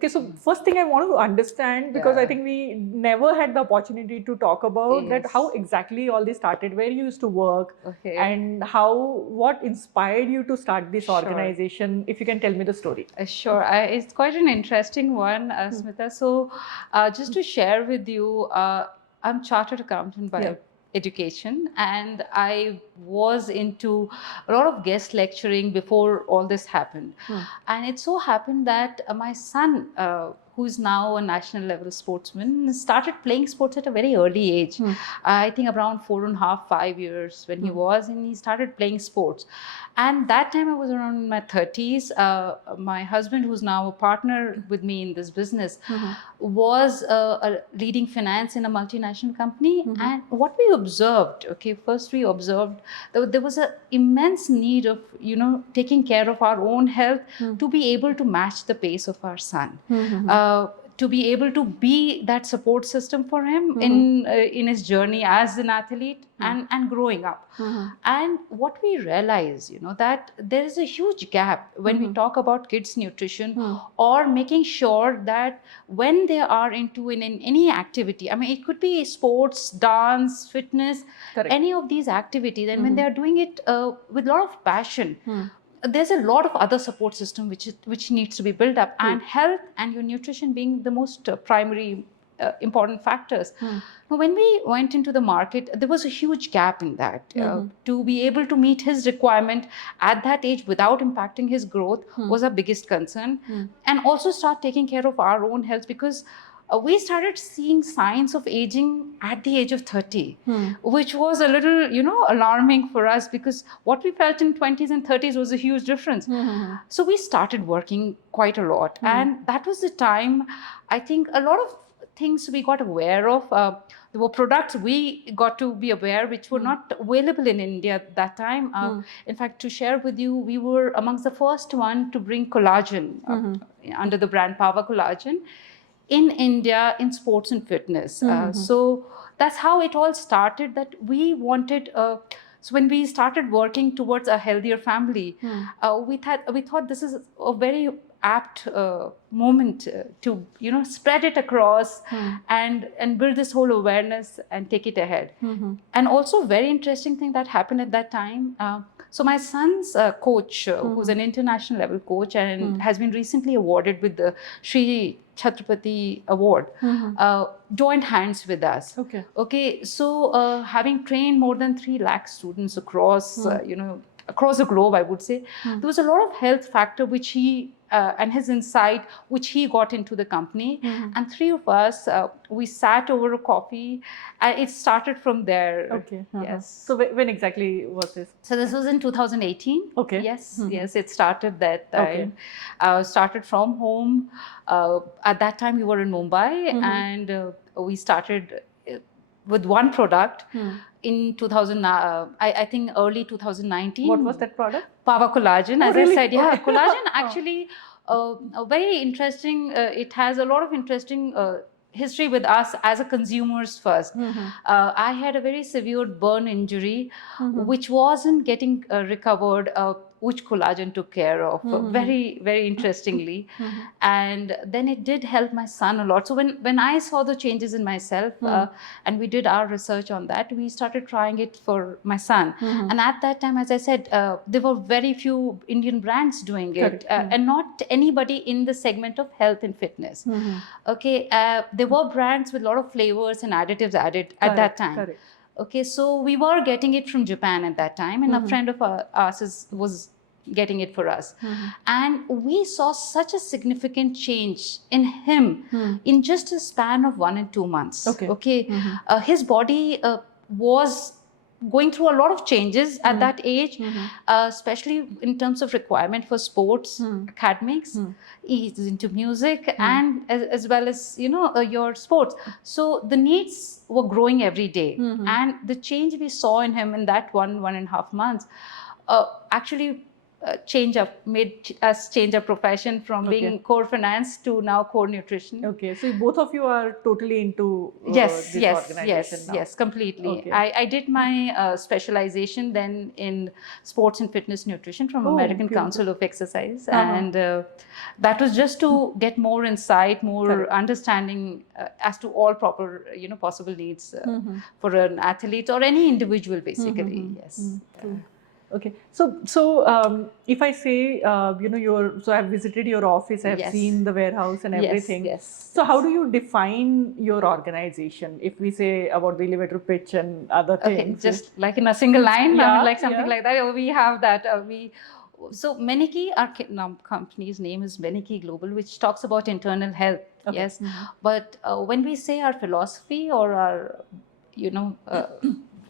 Okay, so first thing I want to understand, because I think we never had the opportunity to talk about that, how exactly all this started, where you used to work, and what inspired you to start this organization. If you can tell me the story. Sure, it's quite an interesting one, Smita. So, just to share with you, I'm chartered accountant by education, and I was into a lot of guest lecturing before all this happened. And it so happened that my son, who is now a national level sportsman, started playing sports at a very early age. I think around 4.5, 5 years when he was, and he started playing sports. And that time I was around in my 30s. My husband, who's now a partner with me in this business, was leading finance in a multinational company. And what we observed, first we observed that there was an immense need of, taking care of our own health to be able to match the pace of our son. To be able to be that support system for him in his journey as an athlete and growing up. And what we realize, that there is a huge gap when we talk about kids' nutrition or making sure that when they are in any activity, I mean, it could be sports, dance, fitness, any of these activities, and when they are doing it with a lot of passion, there's a lot of other support system which needs to be built up, and health and your nutrition being the most primary important factors. Now, when we went into the market, there was a huge gap in that. To be able to meet his requirement at that age without impacting his growth was our biggest concern. And also start taking care of our own health, because we started seeing signs of aging at the age of 30, which was a little, alarming for us, because what we felt in 20s and 30s was a huge difference. So we started working quite a lot. And that was the time, I think, a lot of things we got aware of. There were products we got to be aware which were not available in India at that time. In fact, to share with you, we were amongst the first one to bring collagen under the brand Power Collagen in India in sports and fitness. So that's how it all started, that we wanted... So when we started working towards a healthier family, we thought this is a very apt moment to spread it across and build this whole awareness and take it ahead. And also very interesting thing that happened at that time. So my son's coach, who's an international level coach and has been recently awarded with the Sri Chhatrapati Award, joined hands with us. So having trained more than 3 lakh students across, across the globe, I would say, there was a lot of health factor which he and his insight, which he got into the company. And 3 of us, we sat over a coffee, and it started from there. Yes. So when exactly was this? So this was in 2018. Yes, yes, it started that time. Started from home. At that time, we were in Mumbai, and we started with one product in 2000. I think early 2019. What was that product? Power Collagen. As I said, collagen actually very interesting. It has a lot of interesting history with us as a consumers first. I had a very severe burn injury, which wasn't getting recovered, which collagen took care of very, very interestingly. And then it did help my son a lot. So when I saw the changes in myself, and we did our research on that, we started trying it for my son. And at that time, as I said, there were very few Indian brands doing it, and not anybody in the segment of health and fitness. There were brands with a lot of flavors and additives added at that time. So we were getting it from Japan at that time, and a friend of ours was getting it for us. And we saw such a significant change in him in just a span of 1 and 2 months. His body was going through a lot of changes at that age, especially in terms of requirement for sports, academics. He's into music and as well as, your sports. So the needs were growing every day. And the change we saw in him in that 1.5 months actually made us change our profession from being core finance to now core nutrition. Okay, so both of you are totally into Yes, this organization now. yes, completely. I did my specialization then in sports and fitness nutrition from American Council of Exercise, and that was just to get more insight, more understanding as to all proper, possible needs for an athlete or any individual, basically. Yes. Okay, so if I say, so I've visited your office, I've seen the warehouse and everything. So how do you define your organization? If we say about the elevator pitch and other things. Okay, just like in a single line, like something like that. We have that. So Meneki, our company's name is Meneki Global, which talks about internal health. Yes, but when we say our philosophy or our,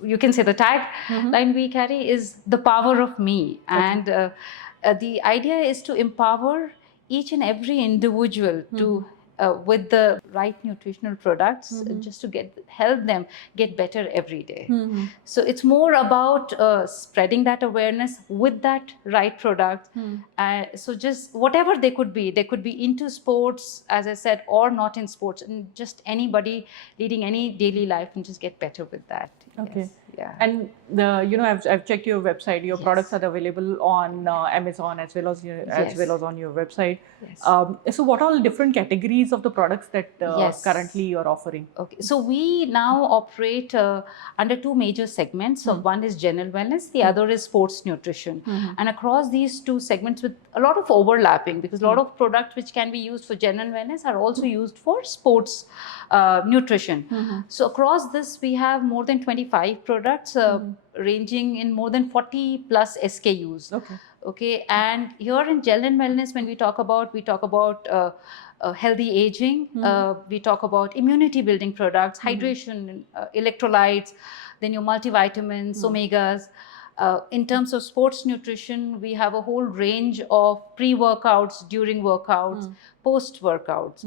you can say the tag line we carry is the power of me. And the idea is to empower each and every individual to with the right nutritional products, just to help them get better every day. So it's more about spreading that awareness with that right product. So just whatever they could be into sports, as I said, or not in sports, and just anybody leading any daily life and just get better with that. Okay. Yes. Yeah. And I've checked your website. Your products are available on Amazon as well as on your website. So what all different categories of the products that currently you're offering? Okay. So we now operate under two major segments. So one is general wellness, the other is sports nutrition. And across these two segments with a lot of overlapping, because a lot of products which can be used for general wellness are also used for sports nutrition. So across this we have more than 25 products ranging in more than 40 plus SKUs. Okay. And here in general wellness, when we talk about healthy aging, we talk about immunity building products, hydration, electrolytes, then your multivitamins, omegas. In terms of sports nutrition, we have a whole range of pre-workouts, during workouts, post-workouts.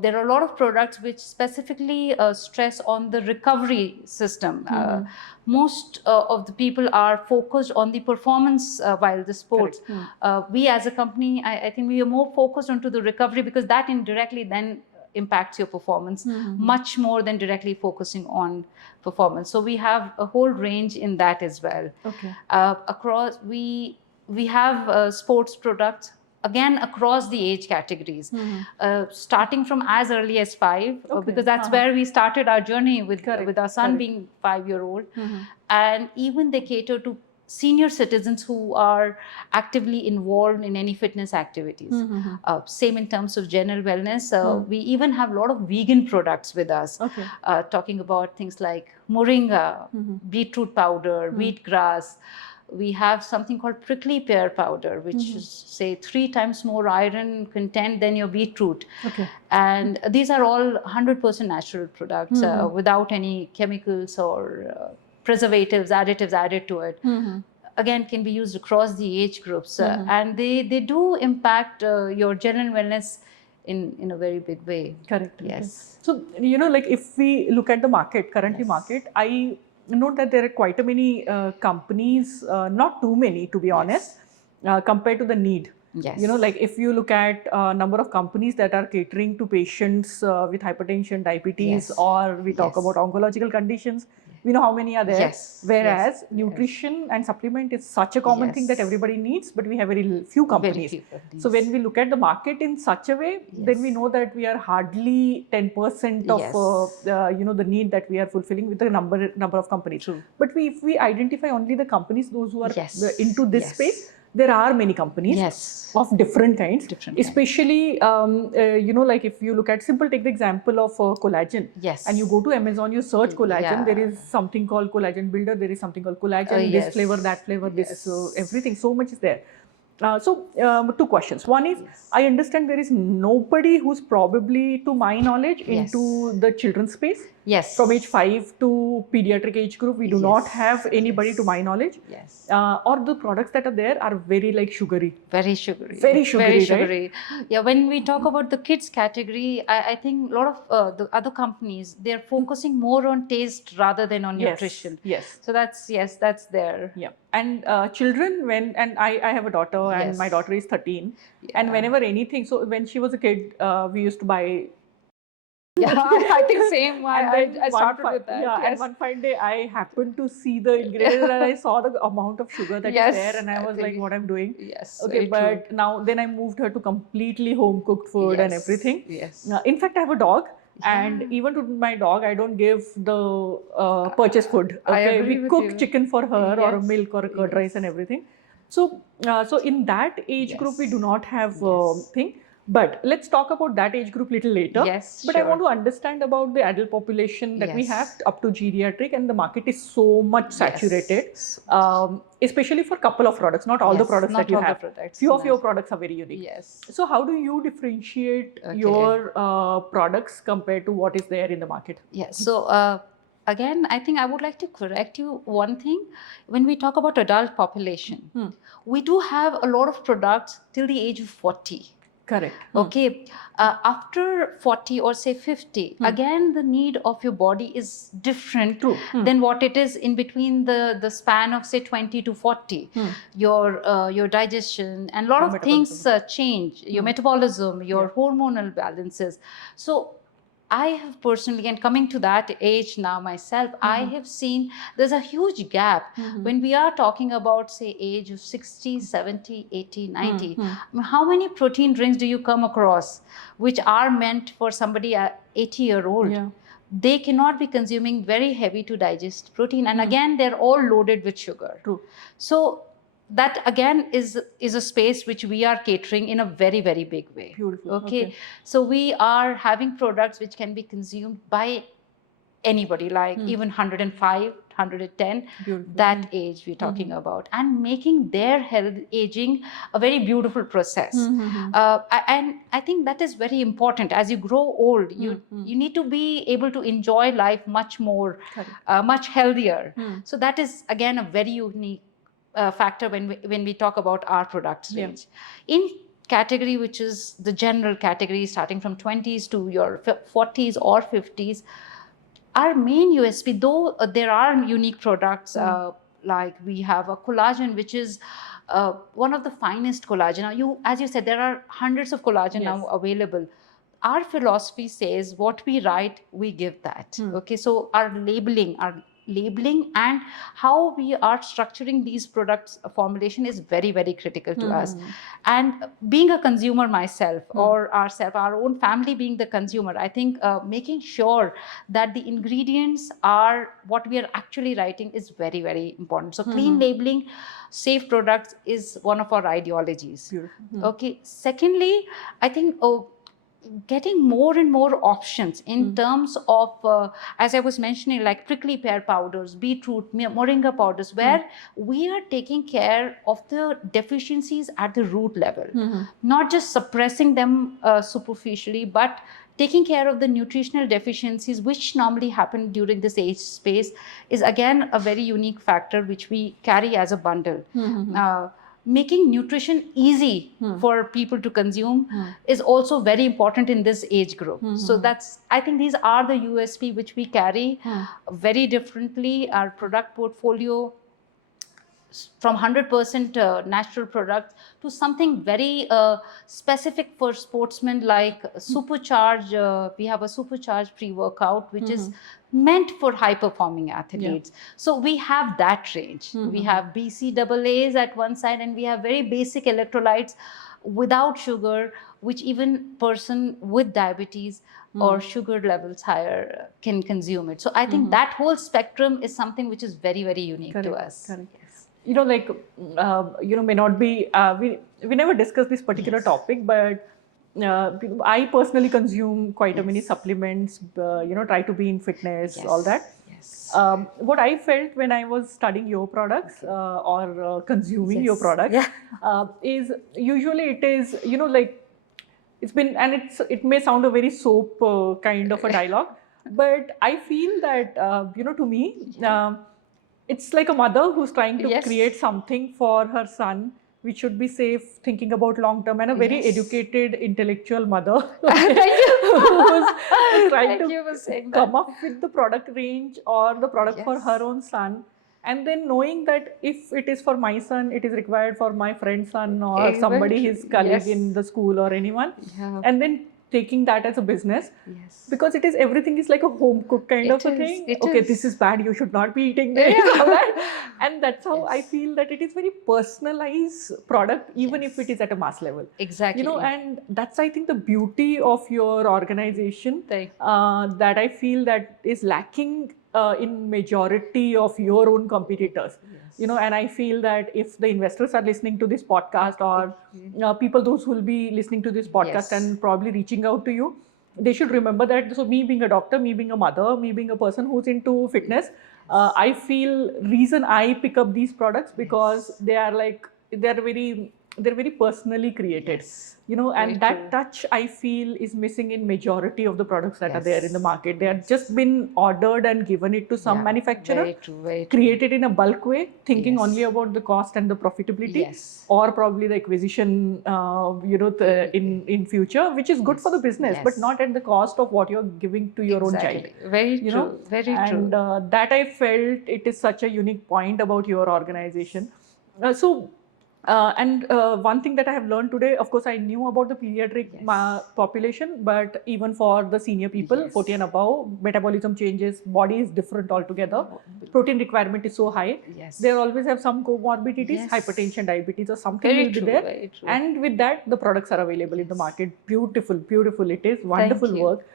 There are a lot of products which specifically stress on the recovery system. Most of the people are focused on the performance while the sports. We as a company, I think we are more focused onto the recovery, because that indirectly then impacts your performance much more than directly focusing on performance. So we have a whole range in that as well. Across we have sports products again across the age categories, starting from as early as 5, because that's where we started our journey with our son being 5-year-old, and even they cater to senior citizens who are actively involved in any fitness activities. Same in terms of general wellness. We even have a lot of vegan products with us, talking about things like moringa, beetroot powder, wheatgrass. We have something called prickly pear powder, which is, say, 3 times more iron content than your beetroot. And these are all 100% natural products without any chemicals or preservatives, additives added to it. Again, can be used across the age groups. And they do impact your general wellness in a very big way. Correct. Yes. So, like if we look at the market, currently market, I note that there are quite a many companies, not too many to be honest, compared to the need. Like if you look at number of companies that are catering to patients with hypertension, diabetes, or we talk about oncological conditions, we know how many are there. Whereas nutrition and supplement is such a common thing that everybody needs, but we have very few companies. So when we look at the market in such a way, then we know that we are hardly 10% of the need that we are fulfilling with the number of companies. But if we identify only the companies, those who are into this space, there are many companies of different kinds, especially like if you look at take the example of collagen, and you go to Amazon, you search collagen, there is something called collagen builder, there is something called collagen, this flavor, that flavor, this everything, so much is there. So 2 questions. One is, I understand there is nobody who's probably, to my knowledge, into the children's space. From age 5 to pediatric age group, we do not have anybody to my knowledge. Or the products that are there are very sugary. Very sugary. Very sugary, right? Yeah, when we talk about the kids category, I think a lot of the other companies, they're focusing more on taste rather than on nutrition. So that's there. and children, and I have a daughter, and my daughter is 13, and whenever anything, so when she was a kid, we used to buy. Yeah, I think same. I started with that. Yeah, and one fine day I happened to see the ingredients and I saw the amount of sugar that is there, and I was like, what I'm doing. Yes. Okay, but now then I moved her to completely home cooked food and everything. Yes. In fact, I have a dog. And even to my dog, I don't give the purchased food. Okay, we cook chicken for her, or a milk, or a curd rice and everything. So, so in that age group, we do not have thing. But let's talk about that age group little later. Yes, but I want to understand about the adult population that we have up to geriatric, and the market is so much saturated, especially for a couple of products, not all the products that you have. Few of your products are very unique. Yes. So how do you differentiate your products compared to what is there in the market? Yes. So again, I think I would like to correct you one thing. When we talk about adult population, we do have a lot of products till the age of 40. Correct. Okay. After 40 or say 50, again, the need of your body is different than what it is in between the span of say 20 to 40. Your digestion and a lot of things change. Your metabolism, your hormonal balances. So I have personally, and coming to that age now myself, I have seen there's a huge gap when we are talking about, say, age of 60, 70, 80, 90. I mean, how many protein drinks do you come across which are meant for somebody at 80-year-old? Yeah. They cannot be consuming very heavy to digest protein. And again, they're all loaded with sugar. True. So that again is a space which we are catering in a very, very big way. Beautiful. Okay. So we are having products which can be consumed by anybody, like even 105, 110, that age we're talking about, and making their health aging a very beautiful process. And I think that is very important. As you grow old, you need to be able to enjoy life much more, much healthier. So that is again a very unique factor when we talk about our products range. In category which is the general category starting from 20s to your 40s or 50s, our main USP, though there are unique products, like we have a collagen which is one of the finest collagen. Now, as you said, there are hundreds of collagen now available. Our philosophy says what we write, we give that. Okay, so our labeling and how we are structuring these products formulation is very, very critical to us. And being a consumer myself, or our own family being the consumer, I think making sure that the ingredients are what we are actually writing is very, very important. So clean labeling, safe products is one of our ideologies. Okay. Secondly, I think getting more and more options in terms of, as I was mentioning, like prickly pear powders, beetroot, moringa powders, where we are taking care of the deficiencies at the root level, not just suppressing them superficially, but taking care of the nutritional deficiencies which normally happen during this age space is again a very unique factor which we carry as a bundle. Making nutrition easy for people to consume is also very important in this age group. So I think these are the USP which we carry very differently. Our product portfolio from 100% natural products to something very specific for sportsmen, like supercharge. We have a supercharged pre-workout which is meant for high performing athletes. So we have that range. We have BCAAs at one side, and we have very basic electrolytes without sugar, which even person with diabetes or sugar levels higher can consume it. So I think that whole spectrum is something which is very, very unique to us. Correct. Like, may not be, we never discussed this particular topic, but I personally consume quite a many supplements, try to be in fitness, all that. What I felt when I was studying your products or consuming your products is usually it is, like, it's been, and it may sound a very soap kind of a dialogue, but I feel that, to me, it's like a mother who's trying to create something for her son which should be safe, thinking about long term, and a very educated, intellectual mother who's trying to come up with the product range or the product for her own son and then knowing that if it is for my son, it is required for my friend's son or somebody, his colleague in the school or anyone, and then taking that as a business, because it is, everything is like a home cooked kind of a thing. Okay, this is bad, you should not be eating this. And that's how I feel that it is very personalized product, even if it is at a mass level. Exactly. And that's, I think, the beauty of your organization, that I feel that is lacking in majority of your own competitors. And I feel that if the investors are listening to this podcast, or people, those who will be listening to this podcast and probably reaching out to you, they should remember that. So me being a doctor, me being a mother, me being a person who's into fitness, I feel reason I pick up these products because they are like, they're very personally created, and that touch I feel is missing in majority of the products that are there in the market. They are just been ordered and given it to some manufacturer, created in a bulk way, thinking only about the cost and the profitability, or probably the acquisition, in future, which is good for the business, but not at the cost of what you're giving to your own child. Very true. Very true. And that I felt it is such a unique point about your organization. One thing that I have learned today, of course, I knew about the pediatric population, but even for the senior people, 40 and above, metabolism changes, body is different altogether. Protein requirement is so high. They always have some comorbidities, hypertension, diabetes, or something will be there. And with that, the products are available in the market. Beautiful, beautiful. It is wonderful work.